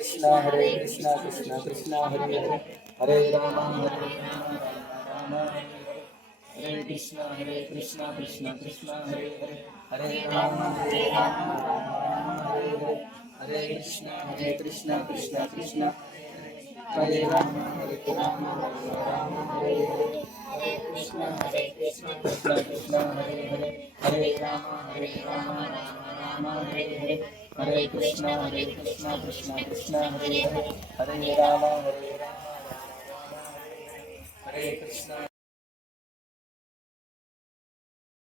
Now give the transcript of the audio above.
Hare Krishna Krishna Krishna Hare Hare Hare Ram Ram Hare Krishna Krishna Krishna Hare Hare Hare Ram Ram Hare Hare Hare Krishna Krishna Krishna Hare Ram Ram Hare Hare Hare Krishna Krishna Hare Hare Hare Ram Ram Hare Hare Hare Krishna Krishna Hare Hare Hare Ram Hare Krishna